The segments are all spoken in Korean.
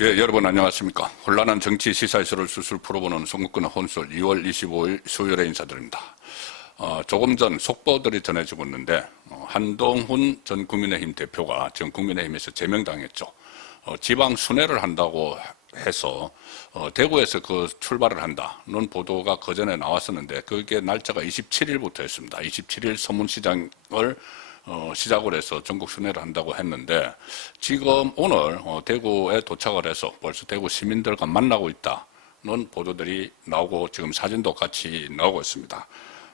예, 여러분 안녕하십니까. 혼란한 정치 시사이슈를 술술 풀어보는 송국근의 혼술 2월 25일 수요일에 인사드립니다. 조금 전 속보들이 전해지고 있는데 한동훈 전 국민의힘 대표가 지금 국민의힘에서 제명당했죠. 지방 순회를 한다고 해서 대구에서 그 출발을 한다는 보도가 그전에 나왔었는데 그게 날짜가 27일부터였습니다. 27일 서문시장을 시작을 해서 전국 순회를 한다고 했는데 지금 오늘 대구에 도착을 해서 벌써 대구 시민들과 만나고 있다는 보도들이 나오고 지금 사진도 같이 나오고 있습니다.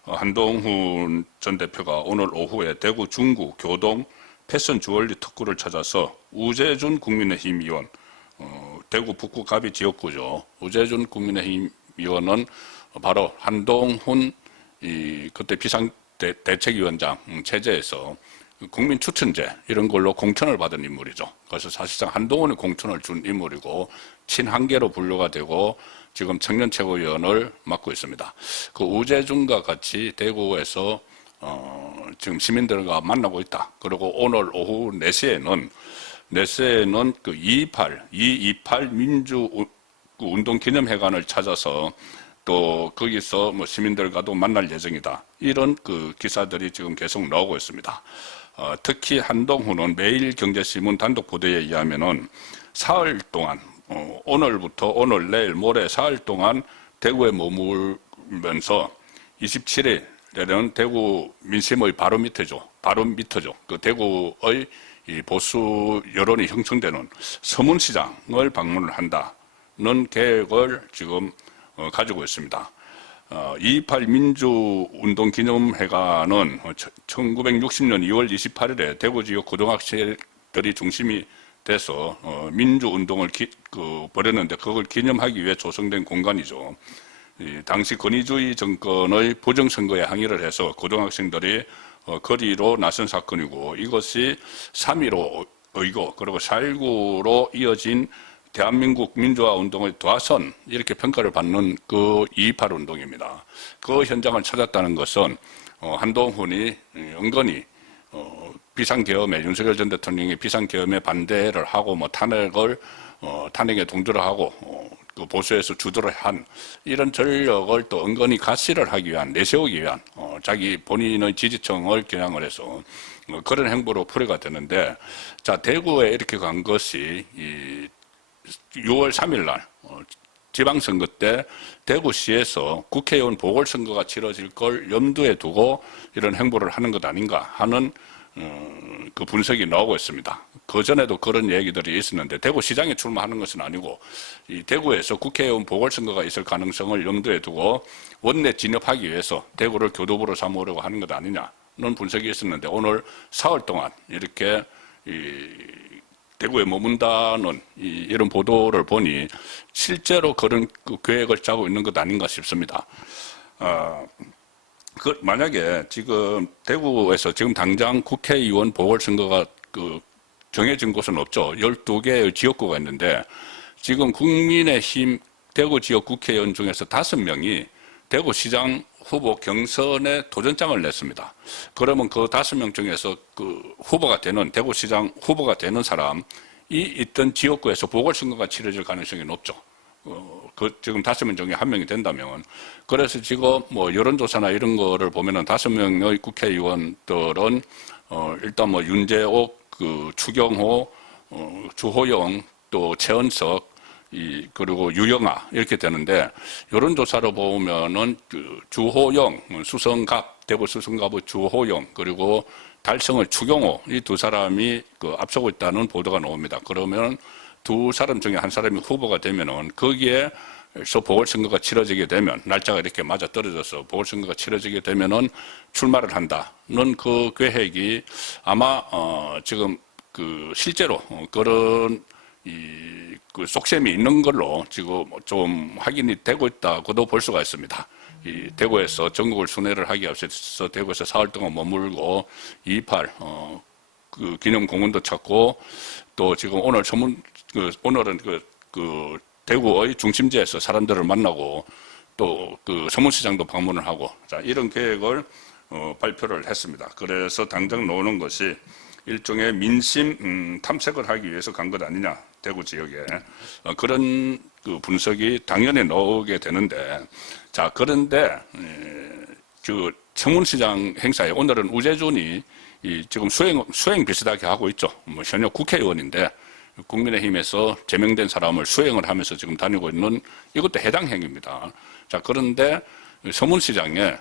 한동훈 전 대표가 오늘 오후에 대구 중구 교동 패션 주얼리 특구를 찾아서 우재준 국민의힘 의원, 대구 북구 갑이 지역구죠. 우재준 국민의힘 의원은 바로 한동훈 그때 비상대책위원장 체제에서 국민 추천제 이런 걸로 공천을 받은 인물이죠. 그래서 사실상 한동훈이 공천을 준 인물이고 친한계로 분류가 되고 지금 청년 최고위원을 맡고 있습니다. 그 우재준과 같이 대구에서 지금 시민들과 만나고 있다. 그리고 오늘 오후 4시에는 그 228 민주운동기념회관을 찾아서 또 거기서 뭐 시민들과도 만날 예정이다. 이런 그 기사들이 지금 계속 나오고 있습니다. 특히 한동훈은 매일경제신문 단독 보도에 의하면은 사흘 동안 오늘부터 오늘 내일 모레 사흘 동안 대구에 머물면서 27일에는 대구 민심의 바로 밑에죠. 그 대구의 이 보수 여론이 형성되는 서문시장을 방문을 한다는 계획을 지금 가지고 있습니다. 228 민주운동기념회관은 1960년 2월 28일에 대구 지역 고등학생들이 중심이 돼서 민주운동을 벌였는데 그걸 기념하기 위해 조성된 공간이죠. 당시 권위주의 정권의 부정선거에 항의를 해서 고등학생들이 거리로 나선 사건이고 이것이 3.15 의고 그리고 4.19로 이어진 대한민국 민주화 운동의 도화선 이렇게 평가를 받는 그 228 운동입니다. 그 현장을 찾았다는 것은 한동훈이 은근히 비상계엄에 윤석열 전 대통령이 비상계엄에 반대를 하고 뭐 탄핵에 동조를 하고 그 보수에서 주도를 한 이런 전력을 또 은근히 가시를 하기 위한 내세우기 위한 자기 본인의 지지층을 겨냥을 해서 그런 행보로 풀이가 되는데 자 대구에 이렇게 간 것이 6월 3일 날 지방선거 때 대구시에서 국회의원 보궐선거가 치러질 걸 염두에 두고 이런 행보를 하는 것 아닌가 하는 그 분석이 나오고 있습니다. 그전에도 그런 얘기들이 있었는데 대구시장에 출마하는 것은 아니고 이 대구에서 국회의원 보궐선거가 있을 가능성을 염두에 두고 원내 진입하기 위해서 대구를 교도부로 삼으려고 하는 것 아니냐는 분석이 있었는데 오늘 사흘 동안 이렇게 대구에 머문다는 이런 보도를 보니 실제로 그런 그 계획을 짜고 있는 것 아닌가 싶습니다. 만약에 지금 대구에서 지금 당장 국회의원 보궐선거가 정해진 곳은 없죠. 12개의 지역구가 있는데 지금 국민의힘 대구 지역 국회의원 중에서 5명이 대구시장 후보 경선에 도전장을 냈습니다. 그러면 그 5명 중에서 그 후보가 되는 대구시장 후보가 되는 사람이 있던 지역구에서 보궐선거가 치러질 가능성이 높죠. 지금 5명 중에 1명이 된다면 그래서 지금 뭐 여론조사나 이런 거를 보면은 5명의 국회의원들은 일단 뭐 윤재옥, 추경호, 주호영, 또 최은석 그리고 유영아 이렇게 되는데 여론조사로 보면은 주호영 수성갑 대구 수성갑의 주호영 그리고 달성의 추경호 이 두 사람이 앞서고 있다는 보도가 나옵니다. 그러면 두 사람 중에 한 사람이 후보가 되면은 거기에서 보궐선거가 치러지게 되면 날짜가 이렇게 맞아 떨어져서 보궐선거가 치러지게 되면은 출마를 한다는 그 계획이 아마 지금 실제로 그런 그 속셈이 있는 걸로 지금 좀 확인이 되고 있다고도 볼 수가 있습니다. 대구에서 전국을 순회를 하기 앞서서 대구에서 사흘 동안 머물고 228 그 기념 공원도 찾고 또 지금 오늘은 대구의 중심지에서 사람들을 만나고 또 그 서문시장도 방문을 하고 자 이런 계획을 발표를 했습니다. 그래서 당장 나오는 것이 일종의 민심 탐색을 하기 위해서 간 것 아니냐. 대구 지역에. 그런 그 분석이 당연히 나오게 되는데, 자, 그런데, 그 청문시장 행사에 오늘은 우재준이 지금 수행 비슷하게 하고 있죠. 뭐 현역 국회의원인데, 국민의힘에서 제명된 사람을 수행을 하면서 지금 다니고 있는 이것도 해당 행위입니다. 자, 그런데 서문시장에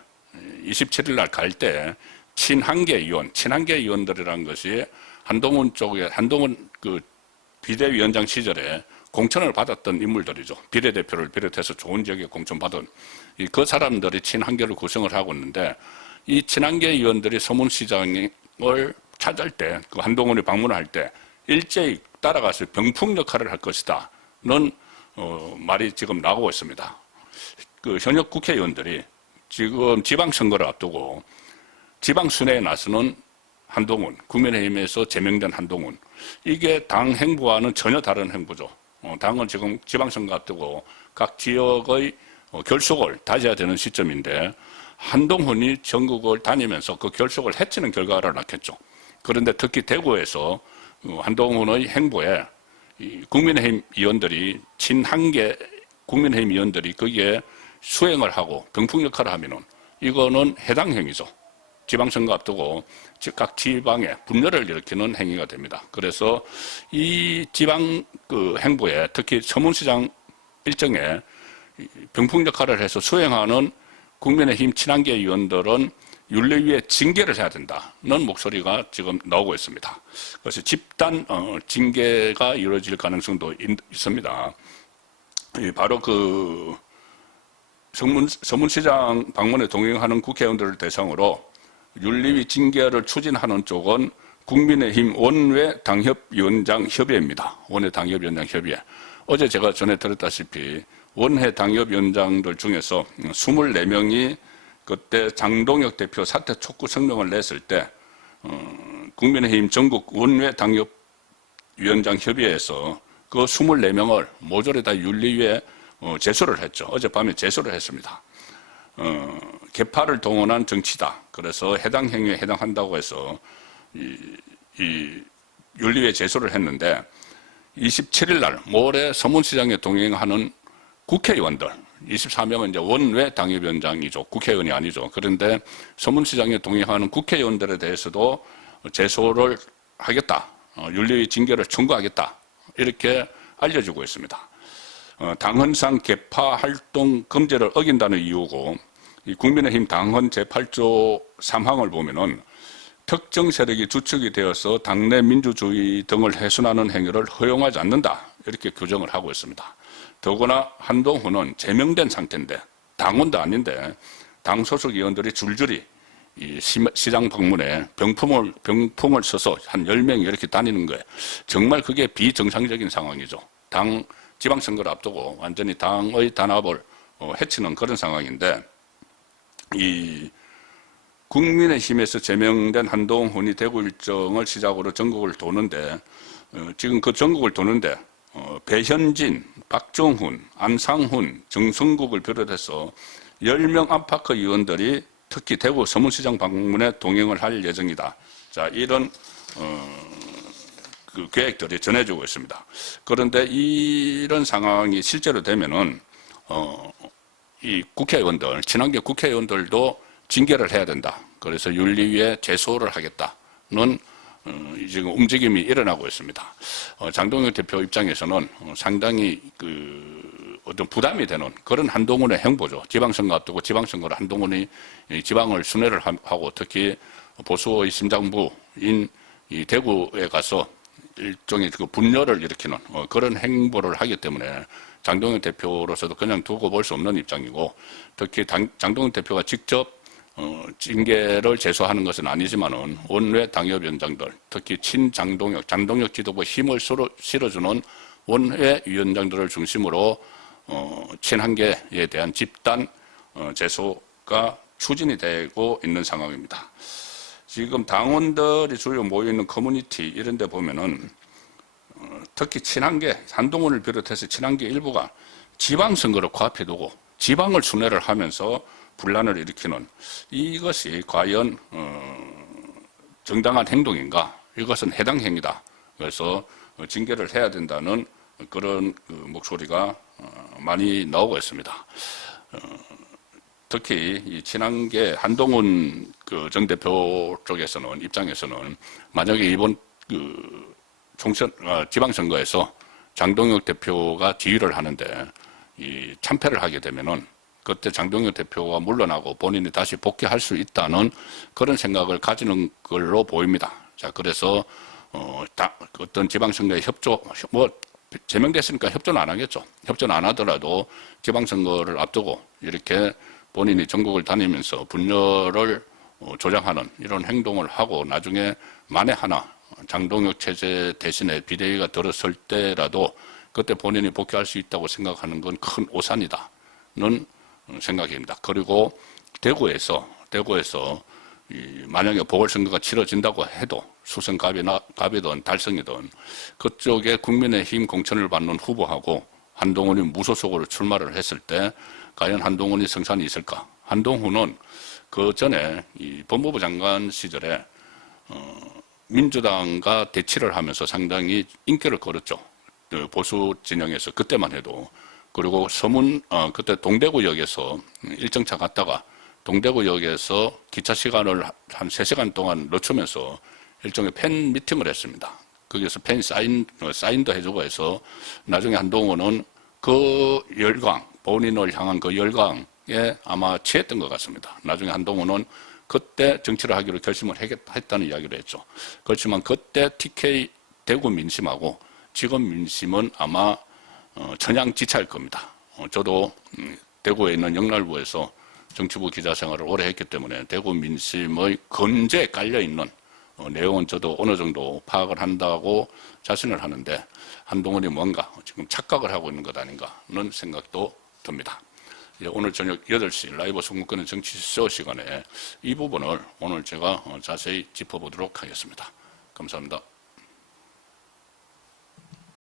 27일 날 갈 때 친한계 의원들이라는 것이 한동훈 그 비대위원장 시절에 공천을 받았던 인물들이죠. 비례대표를 비롯해서 좋은 지역에 공천받은 그 사람들이 친한계를 구성을 하고 있는데 이 친한계 의원들이 서문시장을 찾을 때, 그 한동훈이 방문을 할 때 일제히 따라가서 병풍 역할을 할 것이다는 말이 지금 나오고 있습니다. 그 현역 국회의원들이 지금 지방선거를 앞두고 지방순회에 나서는 한동훈, 국민의힘에서 제명된 한동훈, 이게 당 행보와는 전혀 다른 행보죠. 당은 지금 지방선거 앞두고 각 지역의 결속을 다져야 되는 시점인데 한동훈이 전국을 다니면서 그 결속을 해치는 결과를 낳겠죠. 그런데 특히 대구에서 한동훈의 행보에 국민의힘 의원들이 친한계 국민의힘 의원들이 거기에 수행을 하고 병풍 역할을 하면은 이거는 해당 행위죠. 지방선거 앞두고 각 지방에 분열을 일으키는 행위가 됩니다. 그래서 이 지방 그 행보에 특히 서문시장 일정에 병풍 역할을 해서 수행하는 국민의힘 친한계 의원들은 윤리위에 징계를 해야 된다는 목소리가 지금 나오고 있습니다. 그래서 집단 징계가 이루어질 가능성도 있습니다. 바로 그 서문시장 방문에 동행하는 국회의원들을 대상으로 윤리위 징계를 추진하는 쪽은 국민의힘 원외 당협위원장 협의회입니다. 원외 당협위원장 협의회. 어제 제가 전에 들었다시피 원외 당협위원장들 중에서 24명이 그때 장동혁 대표 사퇴 촉구 성명을 냈을 때 국민의힘 전국 원외 당협위원장 협의회에서 그 24명을 모조리 다 윤리위에 제소를 했죠. 어젯밤에 제소를 했습니다. 개파를 동원한 정치다. 그래서 해당 행위에 해당한다고 해서 이 윤리위에 제소를 했는데 27일 날 모레 서문시장에 동행하는 국회의원들 24명은 이제 원외 당협위원장이죠. 국회의원이 아니죠. 그런데 서문시장에 동행하는 국회의원들에 대해서도 제소를 하겠다. 윤리위 징계를 청구하겠다. 이렇게 알려지고 있습니다. 당헌상 개파 활동 금지를 어긴다는 이유고 이 국민의힘 당헌 제8조 3항을 보면은 특정 세력이 주축이 되어서 당내 민주주의 등을 훼손하는 행위를 허용하지 않는다. 이렇게 규정을 하고 있습니다. 더구나 한동훈은 제명된 상태인데 당원도 아닌데 당 소속 의원들이 줄줄이 이 시장 방문에 병풍을 써서 한 10명이 이렇게 다니는 거예요. 정말 그게 비정상적인 상황이죠. 당 지방선거를 앞두고 완전히 당의 단합을 해치는 그런 상황인데 이 국민의힘에서 제명된 한동훈이 대구 일정을 시작으로 전국을 도는데 지금 그 전국을 도는데 배현진, 박정훈, 안상훈, 정성국을 비롯해서 10명 안팎의 의원들이 특히 대구 서문시장 방문에 동행을 할 예정이다. 자, 이런 그 계획들이 전해지고 있습니다. 그런데 이런 상황이 실제로 되면은 이 국회의원들, 친한계 국회의원들도 징계를 해야 된다. 그래서 윤리위에 제소를 하겠다는 지금 움직임이 일어나고 있습니다. 장동혁 대표 입장에서는 상당히 그 어떤 부담이 되는 그런 한동훈의 행보죠. 지방선거 앞두고 지방선거를 한동훈이 지방을 순회를 하고 특히 보수의 심장부인 이 대구에 가서 일종의 그 분열을 일으키는 그런 행보를 하기 때문에 장동혁 대표로서도 그냥 두고 볼 수 없는 입장이고 특히 장동혁 대표가 직접 징계를 제소하는 것은 아니지만은 원외 당협위원장들 특히 장동혁 지도부에 힘을 실어주는 원외 위원장들을 중심으로 친한계에 대한 집단 제소가 추진이 되고 있는 상황입니다. 지금 당원들이 주요 모여있는 커뮤니티 이런 데 보면은 특히 친한계, 한동훈을 비롯해서 친한계 일부가 지방선거를 코앞에 두고 지방을 순회를 하면서 분란을 일으키는 이것이 과연 정당한 행동인가? 이것은 해당 행위다. 그래서 징계를 해야 된다는 그런 그 목소리가 많이 나오고 있습니다. 특히 이 친한계 한동훈 그 정 대표 쪽에서는 입장에서는 만약에 이번 그 지방선거에서 장동혁 대표가 지휘를 하는데 이 참패를 하게 되면은 그때 장동혁 대표가 물러나고 본인이 다시 복귀할 수 있다는 그런 생각을 가지는 걸로 보입니다. 자, 그래서 어떤 지방선거에 제명됐으니까 협조는 안 하겠죠. 협조는 안 하더라도 지방선거를 앞두고 이렇게 본인이 전국을 다니면서 분열을 조장하는 이런 행동을 하고 나중에 만에 하나 장동혁 체제 대신에 비대위가 들어설 때라도 그때 본인이 복귀할 수 있다고 생각하는 건 큰 오산이다는 생각입니다. 그리고 대구에서 만약에 보궐선거가 치러진다고 해도 수성갑이든 달성이든 그쪽에 국민의힘 공천을 받는 후보하고 한동훈이 무소속으로 출마를 했을 때 과연 한동훈이 승산이 있을까? 한동훈은 그 전에 이 법무부 장관 시절에 민주당과 대치를 하면서 상당히 인기를 끌었죠. 그 보수 진영에서 그때만 해도. 그리고 그때 동대구역에서 일정차 갔다가 동대구역에서 기차 시간을 한 3시간 동안 늦추면서 일종의 팬 미팅을 했습니다. 거기서 팬 사인도 해주고 해서 나중에 한동훈은 그 열광, 본인을 향한 그 열광에 아마 취했던 것 같습니다. 나중에 한동훈은 그때 정치를 하기로 결심을 했다는 이야기를 했죠. 그렇지만 그때 TK 대구 민심하고 지금 민심은 아마 천양지차일 겁니다. 저도 대구에 있는 영날부에서 정치부 기자 생활을 오래 했기 때문에 대구 민심의 건재에 깔려있는 내용은 저도 어느 정도 파악을 한다고 자신을 하는데 한동훈이 뭔가 지금 착각을 하고 있는 것 아닌가는 생각도 듭니다. 오늘 저녁 8시 라이브 송문권의 정치쇼 시간에 이 부분을 오늘 제가 자세히 짚어보도록 하겠습니다. 감사합니다.